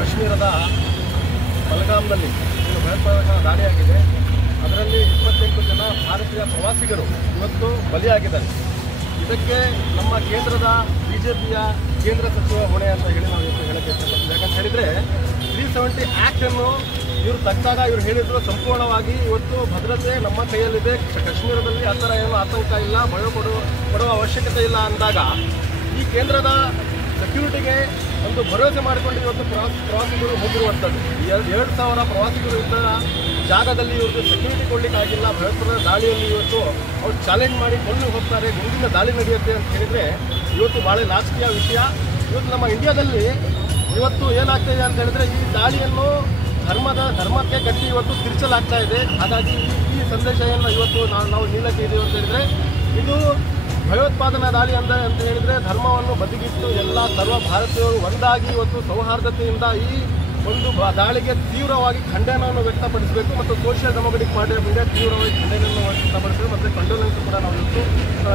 ಕಾಶ್ಮೀರದ ಬಲಗಾಮ್ನಲ್ಲಿ ಭಯೋತ್ಪಾದಕ ದಾಳಿಯಾಗಿದೆ. ಅದರಲ್ಲಿ 28 ಜನ ಭಾರತೀಯ ಪ್ರವಾಸಿಗರು ಇವತ್ತು ಬಲಿಯಾಗಿದ್ದಾರೆ. ಇದಕ್ಕೆ ನಮ್ಮ ಕೇಂದ್ರದ ಬಿಜೆಪಿಯ ಕೇಂದ್ರ ಸಚಿವ ಹೊಣೆ ಅಂತ ಹೇಳಿ ನಾವು ಇವತ್ತು ಹೇಳಕ್ಕೆ ಇಷ್ಟಪಡ್ತೀವಿ. ಯಾಕಂತ ಹೇಳಿದರೆ 370 ಆ್ಯಕ್ಟನ್ನು ಇವರು ತಗ್ಗಾಗ ಇವರು ಹೇಳಿದ್ರು ಸಂಪೂರ್ಣವಾಗಿ ಇವತ್ತು ಭದ್ರತೆ ನಮ್ಮ ಕೈಯಲ್ಲಿದೆ, ಕಾಶ್ಮೀರದಲ್ಲಿ ಆ ಥರ ಏನು ಆತಂಕ ಇಲ್ಲ, ಭಯ ಪಡುವ ಅವಶ್ಯಕತೆ ಇಲ್ಲ ಅಂದಾಗ ಈ ಕೇಂದ್ರದ ಸೆಕ್ಯೂರಿಟಿಗೆ ಒಂದು ಭರವಸೆ ಮಾಡಿಕೊಂಡು ಇವತ್ತು ಪ್ರವಾಸಿಗರು ಹೋಗಿರುವಂಥದ್ದು. 2,000 ಪ್ರವಾಸಿಗರು ಇದ್ದ ಜಾಗದಲ್ಲಿ ಇವ್ರಿಗೆ ಸೆಕ್ಯೂರಿಟಿ ಕೊಡಲಿಕ್ಕಾಗಿಲ್ಲ. ಭಯೋತ್ಪಾದಕ ದಾಳಿಯಲ್ಲಿ ಇವತ್ತು ಅವ್ರು ಚಾಲೆಂಜ್ ಮಾಡಿ ಕೊಂಡು ಹೋಗ್ತಾರೆ, ಗುಂಡಿನ ದಾಳಿ ನಡೆಯುತ್ತೆ ಅಂತ ಹೇಳಿದರೆ ಇವತ್ತು ಭಾಳ ನಾಚಿಕೆಯ ವಿಷಯ. ಇವತ್ತು ನಮ್ಮ ಇಂಡಿಯಾದಲ್ಲಿ ಇವತ್ತು ಏನಾಗ್ತಾಯಿದೆ ಅಂತ ಹೇಳಿದ್ರೆ ಈ ದಾಳಿಯನ್ನು ಧರ್ಮಕ್ಕೆ ಕಟ್ಟಿ ಇವತ್ತು ತಿರ್ಚಲಾಗ್ತಾ ಇದೆ. ಹಾಗಾಗಿ ಈ ಸಂದೇಶವನ್ನು ಇವತ್ತು ನಾವು ನೀಡಕ್ಕೆ ಇದ್ದೀವಿ ಅಂತ ಹೇಳಿದರೆ ಇದು ಭಯೋತ್ಪಾದನಾ ದಾಳಿ ಅಂತ ಹೇಳಿದರೆ ಧರ್ಮವನ್ನು ಬದಿಗಿಟ್ಟು ಎಲ್ಲ ಸರ್ವ ಭಾರತೀಯರು ಒಂದಾಗಿ ಇವತ್ತು ಸೌಹಾರ್ದತೆಯಿಂದ ಈ ಒಂದು ದಾಳಿಗೆ ತೀವ್ರವಾಗಿ ಖಂಡನವನ್ನು ವ್ಯಕ್ತಪಡಿಸಬೇಕು ಮತ್ತು social democratic party of India ತೀವ್ರವಾಗಿ ಖಂಡನೆಯನ್ನು ವ್ಯಕ್ತಪಡಿಸಬೇಕು ಮತ್ತು ಕಂಡೋಲೆನ್ಸ್ ಕೂಡ ನಾವು ಇವತ್ತು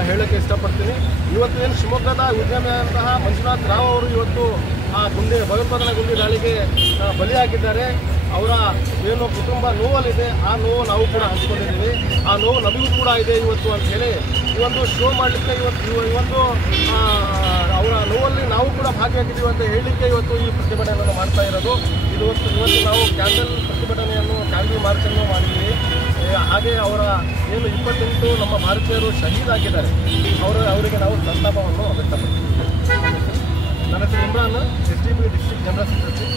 ಹೇಳೋಕ್ಕೆ ಇಷ್ಟಪಡ್ತೀನಿ. ಇವತ್ತು ಏನು ಶಿವಮೊಗ್ಗದ ಉದ್ಯಮಿಯಾದಂತಹ ಮಂಜುನಾಥ್ ರಾವ್ ಅವರು ಇವತ್ತು ಆ ಭಯೋತ್ಪಾದನಾ ಗುಂಡಿ ದಾಳಿಗೆ ಬಲಿಯಾಗಿದ್ದಾರೆ. ಅವರ ಏನು ಕುಟುಂಬ ನೋವಲ್ಲಿದೆ, ಆ ನೋವು ನಾವು ಕೂಡ ಹಂಚ್ಕೊಂಡಿದ್ದೀವಿ. ಆ ನೋವು ನಮಗೂ ಕೂಡ ಇದೆ ಇವತ್ತು ಅಂತ ಹೇಳಿ ಈ ಒಂದು ಶೋ ಮಾಡಲಿಕ್ಕೆ ಇವತ್ತು ಅವರ ನೋವಲ್ಲಿ ನಾವು ಕೂಡ ಭಾಗಿಯಾಗಿದ್ದೀವಿ ಅಂತ ಹೇಳಲಿಕ್ಕೆ ಇವತ್ತು ಈ ಪ್ರತಿಭಟನೆಯನ್ನು ಮಾಡ್ತಾ ಇರೋದು. ಇವತ್ತು ನಾವು ಕ್ಯಾಂಡಲ್ ಪ್ರತಿಭಟನೆಯನ್ನು ಕ್ಯಾಂಡಲ್ ಮಾರ್ಚನ್ನು ಮಾಡಿದ್ದೀವಿ. ಹಾಗೆ ಅವರ ಏನು 28 ನಮ್ಮ ಭಾರತೀಯರು ಶಹೀದಾಗಿದ್ದಾರೆ, ಅವರಿಗೆ ನಾವು ಸಂತಾಪವನ್ನು ವ್ಯಕ್ತಪಡಿಸ್ತೀವಿ. ನನ್ನ ಹೆಸರು Imran, SDP district general secretary.